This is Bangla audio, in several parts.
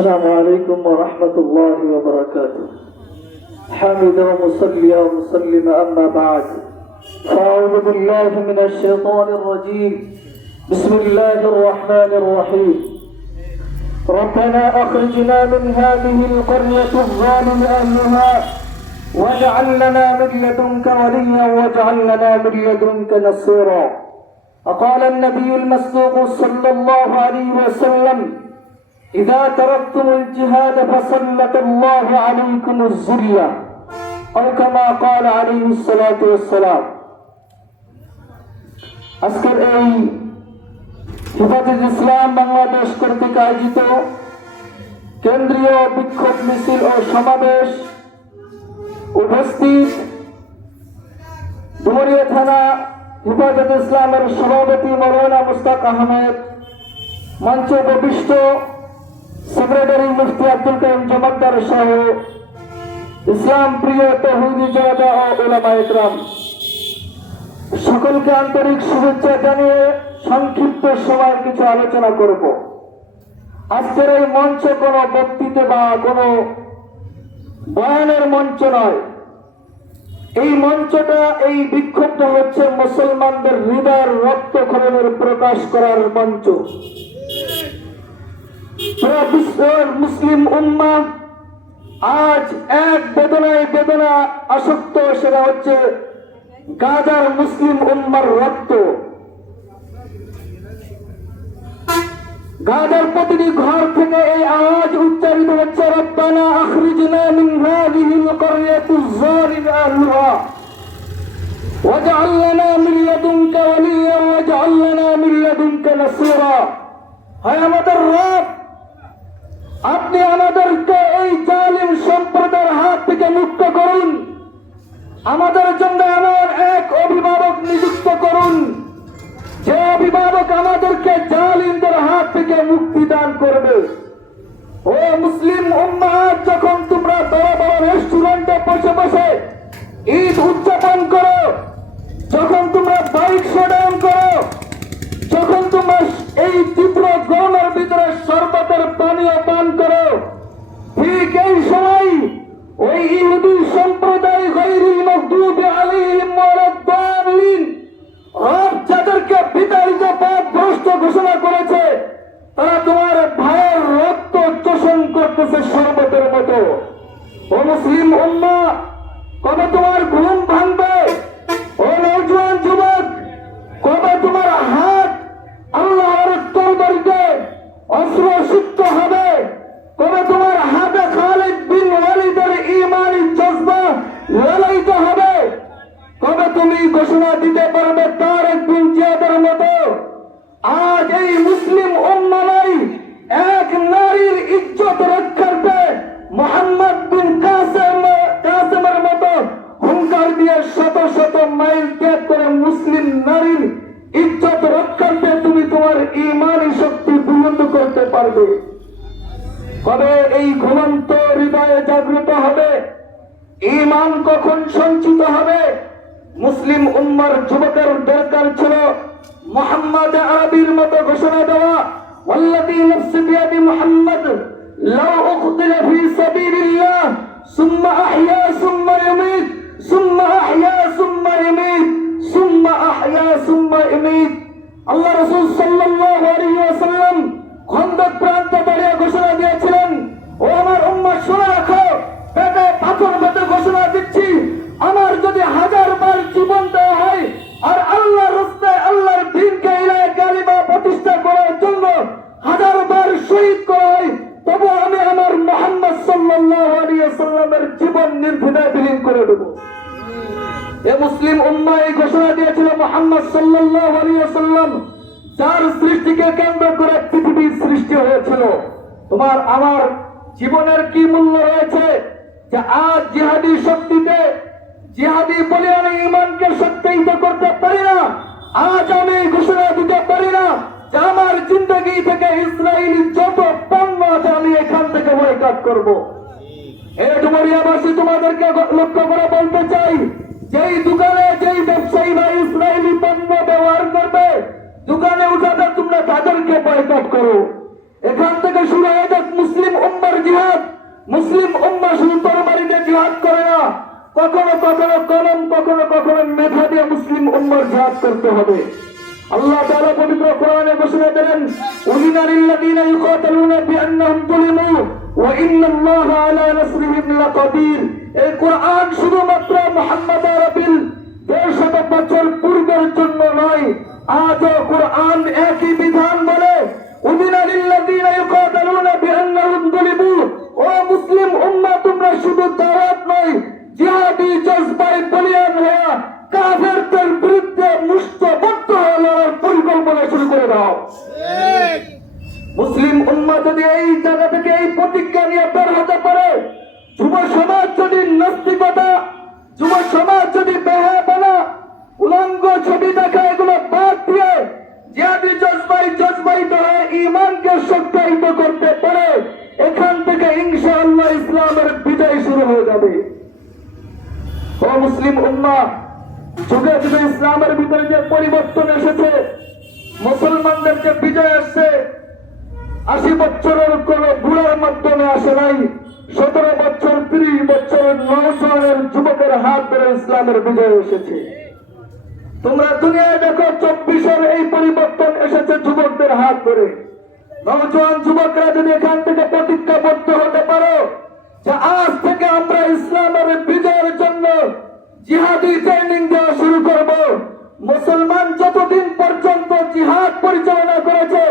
السلام عليكم ورحمة الله وبركاته. حامدا ومصليا ومسلما أما بعد، فأعوذ بالله من الشيطان الرجيم. بسم الله الرحمن الرحيم. ربنا أخرجنا من هذه القرية الظالم أهلها واجعل لنا من لدنك وليا واجعل لنا من لدنك نصيرا. وقال النبي المصدوق صلى الله عليه وسلم: إذا تركتم الجهاد فسلط الله عليكم الذلة، أو كما قال عليه الصلاة والسلام. আজকের এই হেফাজত ইসলাম বাংলাদেশ কর্তৃক আয়োজিত কেন্দ্রীয় বিক্ষোভ মিছিল ও সমাবেশ উপস্থিত ডুমুরিয়া থানা হেফাজত ইসলামের সভাপতি মৌলানা মুস্তাক আহমেদ, মঞ্চে উপবিষ্ট সেক্রেটারি মুফতি আব্দুল কাইম জমাদ্দার সহ ইসলাম প্রিয় তৌহিদি জনতা ও উলামায়ে কেরাম, সকলকে আন্তরিক শুভেচ্ছা জানিয়ে সংক্ষিপ্ত সময় কিছু আলোচনা করব। আজকের এই মঞ্চ কোনো বক্তৃতা বা কোনো বয়ানের মঞ্চ নয়। এই মঞ্চটা, এই বিক্ষোভটা হচ্ছে মুসলমানদের হৃদয়ের রক্তক্ষরণের প্রকাশ করার মঞ্চ। পুরো বিশ্বের মুসলিম উম্মাহ আজ এক বেদনা আসক্ত, সেটা হচ্ছে গাজার মুসলিম উম্মার রক্ত। গাজার প্রতিটি ঘর থেকে এই আওয়াজ উচ্চারিত হচ্ছে: রব্বানা আখরিজনা মিন হাযিহিল ক্বরিয়াতিজ যালিম আহলুহা ওয়াজআল লানা মিন লাদুনকা ওয়ালিয়্যা ওয়াজআল লানা মিন লাদুনকা নাসীরা। হায় আমাদের রব, আপনি আমাদেরকে এই জালিম সম্প্রদায়ের হাত থেকে মুক্ত করুন। আমাদের জন্য এমন এক অভিভাবক নিযুক্ত করুন, যে অভিভাবক আমাদেরকে জালিমদের হাত থেকে মুক্তি দান করবে। ও মুসলিম উম্মাহ, যখন তোমরা বড় বড় রেস্টুরেন্টে বসে বসে ঈদ উদযাপন করো, যখন তোমরা বাইক শোডাউন করো, যখন তোমরা এই তীব্র গরমের ভিতরে শরবতের পানীয় পান করো, ঠিক এই সময় ওই ইহুদি সম্প্রদায় গায়রিল মাগদুবি আলাইহিম ওয়ালাদ-দাল্লিন, রব যাদেরকে বিতাড়িত পথভ্রষ্ট ঘোষণা করেছে, তারা তোমার ভাইয়ের রক্ত চোষণ করতেছে শরবতের মতো। ও মুসলিম উম্মাহ, কবে তোমার ঘুম ভাঙবে? ও নওজোয়ান যুবক, কবে তোমার হাত আল্লাহর তরবারিতে অস্ত্রসিক্ত হবে? কবে তোমার হাতে খালিদ বিন ওয়ালিদের ঈমানী জজবা লালায়িত হবে? কবে তুমি ঘোষণা দিতে পারবে তারেক বিন জিয়াদের মতো? আজ এই মুসলিম উম্মাহই এক নারীর ইজ্জত রক্ষার্থে মুহাম্মদ বিন কাসেমের মতো হুঙ্কার দিয়ে শত শত মাইল ত্যাগ করে মুসলিম নারীর ইজ্জত রক্ষার্থে তুমি তোমার ঈমানী শক্তি বুলন্দ করতে পারবে? কবে এই ঘুমন্ত হৃদয়ে জাগ্রত হবে? ঈমান কখন সঞ্চিত হবে? মুসলিম উম্মার যুবকের দরকার ছিল মুহাম্মদ আরবির মতো ঘোষণা দেওয়া: ওয়াল্লাযী নাফসি বিয়াদি মুহাম্মদ লাউ উকতিলা ফী সাবিলিল্লাহ সুম্মা আহইয়া সুম্মা ইউমীত সুম্মা আহইয়া সুম্মা ইউমীত সুম্মা আহইয়া সুম্মা ইউমীত। আল্লাহ রাসূল সাল্লাল্লাহু আলাইহি ওয়াসাল্লাম খন্দক প্রান্তে দাঁড়িয়ে ঘোষণা দিয়েছিলেন: ও আমার উম্মাহ, শুনে রাখো, পেটে পাথর বেঁধে ঘোষণা দিচ্ছি, আমার যদি 1000 বার জীবন দেওয়া হয় আর আল্লাহর রাস্তায় আল্লাহর দ্বীনকে ইলাহে কালিমা প্রতিষ্ঠা করার জন্য 1000 বার শহীদ করা হয়, তবু আমি আমার মুহাম্মদ সাল্লাল্লাহু আলাইহি ওয়াসাল্লামের জীবন নির্দ্বিধায় বিলীন করে দেব। এ মুসলিম উম্মাহ এই ঘোষণা দিয়েছিল মুহাম্মদ সাল্লাল্লাহু আলাইহি ওয়াসাল্লাম, যার সৃষ্টিকে কেন্দ্র করে পৃথিবীর সৃষ্টি হয়েছিল। তোমার আমার জীবনের কি মূল্য রয়েছে যে আজ জিহাদি শক্তিতে, জিহাদি বলে আমি ঈমানকে সত্যায়িত করতে পারি না? আজ আমি ঘোষণা দিতে পারি না যে আমার জিন্দগি থেকে ইসরায়েলি যত পণ্য আছে আমি এখান থেকে বয়কট করব? এই ডুমুরিয়াবাসী, তোমাদেরকে লক্ষ্য করে বলতে চাই, যেই দোকানে যেই ব্যবসায়ীরা ইসরায়েলি পণ্য ব্যবহার করবে, দোকানে উঠাতে তোমরা তাদেরকে বয়কট করো। এখান থেকে শুরু হয়ে যাক মুসলিম উম্মার জিহাদ। মুসলিম উম্মা শুধু তরবারি দিয়ে জিহাদ করে না, কখনো কখনো কলম, কখনো কখনো মেধা দিয়ে মুসলিম উম্মার জিহাদ করতে হবে। আল্লাহ তাআলা পবিত্র কোরআনে ঘোষণা করেন, উযিনা লিল্লাযীনা ইউকাতালুনা বিআন্নাহুম যুলিমু ওয়া ইন্নাল্লাহা আলা নাসরিহিম লাকাদির। এই কোরআন শুধুমাত্র মুহাম্মদ আরবিল 150 বছর পূর্বের জন্য নয়, আজও কোরআন একই বিধান বলে, উযিনা লিল্লাযীনা ইউকাতালুনা বিআন্নাহুম যুলিমু। ও মুসলিম উম্মাহ, তোমরা শুধু দাওয়াত নয়, জিহাদি জজবায় বলিয়ান হয়ে কাফেরদের বিরুদ্ধে মুষ্টিবদ্ধ হয়ে লড়ার পরিকল্পনা শুরু করে দাও। মুসলিম উম্মাহ যদি এই জায়গা থেকে এই প্রতিজ্ঞা নিয়ে বের হতে পারে, যুব সমাজ যদি নাস্তিকতা, যুব সমাজ যদি বেহায়াপনা, উলঙ্গ ছবি দেখা এগুলো বাদ দিয়ে জিহাদি জজবাইতে হয়ে ঈমানকে শক্তিশালী করতে পারে, এখান থেকে ইনশাআল্লাহ ইসলামের বিজয় শুরু হয়ে যাবে। ও মুসলিম উম্মাহ, যুগে যুগে ইসলামের ভিতরে যে পরিবর্তন এসেছে, মুসলমানদেরকে বিজয় আসছে 80 বছরের কোন বুড়ার মাধ্যমে আসে নাই, 17 বছর 30 বছরের নওজোয়ানের যুবকের হাত ধরে ইসলামের বিজয় এসেছে। তোমরা দুনিয়ায় দেখো 24-এর এই পরিবর্তন এসেছে যুবকদের হাত ধরে। নওজোয়ান যুবকরা যদি এখান থেকে প্রতিজ্ঞাবদ্ধ হতে পারো যে আজ থেকে আমরা ইসলামের বিজয়ের জন্য জিহাদি ট্রেনিং দেওয়া শুরু করব। মুসলমান যতদিন পর্যন্ত জিহাদ পরিচালনা করেছে,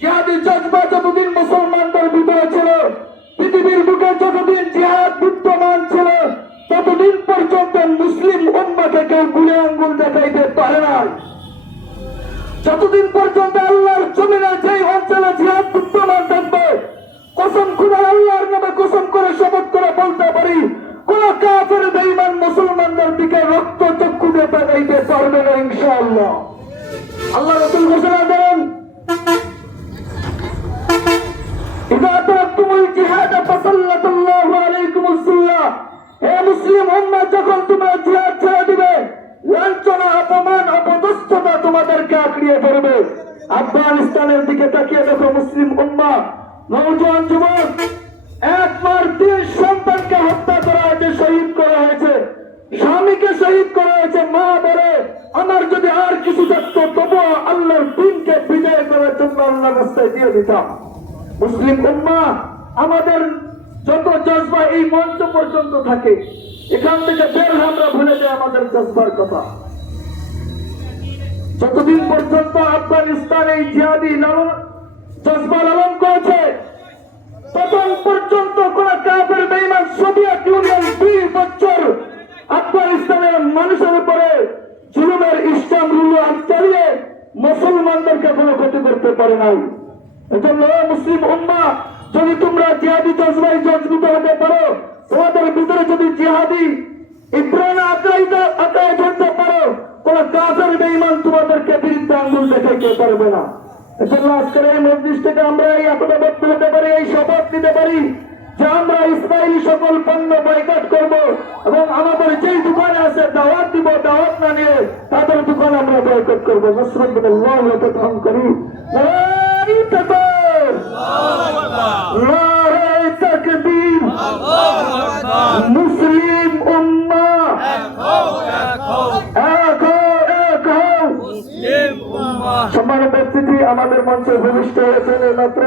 জিহাদি জজবা যতদিন মুসলমানদের ভিতরে ছিল, পৃথিবীর বুকে যতদিন জিহাদ বিদ্যমান ছিল, ততদিন পর্যন্ত মুসলিম উম্মাহকে কেউ গুলে আঙ্গুল দেখাইতে পারে না। যতদিন পর্যন্ত আল্লাহর জমিনে যেই অঞ্চলে জিহাদ বিদ্যমান থাকবে, কসম খুদা আল্লাহর নামে কসম করে শপথ করে বলতে পারি, কোন কাফের বেঈমান মুসলমানদের দিকে রক্ত চক্ষু দিয়ে তাকাইতে পারবে না ইনশাআল্লাহ। আল্লাহ রাসূল ঘোষণা করেন, ইযা তারাকতুমুল জিহাদ ফাসাল্লাতুল্লাহু আলাইকুমুস সাল্লাহ। হে মুসলিম উম্মাহ, যখন তোমরা জিহাদ ছেড়ে দিবে, লাঞ্ছনা, অপমান, অপদস্থতা তোমাদেরকে আঁকড়িয়ে ধরবে। আফগানিস্তানের দিকে তাকিয়ে দেখো মুসলিম উম্মাহ, নওজোয়ান যুবক, একবার 3 সন্তানকে হত্যা করা হয়েছে, শহীদ করা হয়েছে, স্বামীকে শহীদ করা হয়েছে। মা বলে, আমার যদি আর কিছু থাকতো তবুও আল্লাহর দ্বীনকে বিজয় করার জন্য আল্লাহর রাস্তায় দিয়ে দিতাম। মুসলিম উম্মাহ, আমাদের যত জজবা এই মঞ্চ পর্যন্ত থাকে, এখান থেকে বের হয়ে আমরা ভুলে যাই আমাদের জজবার কথা। যতদিন পর্যন্ত আফগানিস্তান এই জিহাদি জজবা লালন করেছে, তখন পর্যন্ত কোন কাফের বেঈমান সোভিয়েত ইউনিয়ন 2 বছর আফগানিস্তানের মানুষের উপরে জুলুমের ইসলাম রুল চালিয়ে মুসলমানদেরকে কোনো ক্ষতি করতে পারে নাই। এজন্য মুসলিম উম্মাহ, যদি তোমরা জিহাদি জজবায় জজবিত হতে পারো, তোমাদের ভিতরে যদি জিহাদি ইব্রাহিম আঁকড়াই ধরতে পারো, কোন কাফের বেঈমান তোমাদেরকে বিরুদ্ধে আঙ্গুল দেখাইতে পারবে না। এজন্য আজকের এই মজলিস থেকে আমরা এই একতাবদ্ধ হতে পারি, এই শপথ নিতে পারি যে আমরা ইসরায়েলি সকল পণ্য বয়কট করব এবং আমাদের যেই দোকানে আছে দাওয়াত দিব, দাওয়াত না নিয়ে তাদের দোকান আমরা বয়কট করবো। নসরত বিল্লাহ ওয়া তাওয়াক্কুল করি। নারে তাকবীর, নারে তাকবীর। মুসলিম উম্মাহ এক হও, সম্মানিত উপস্থিতি, আমাদের মঞ্চে ভূমিষ্ঠ হয়েছেন এই মাত্র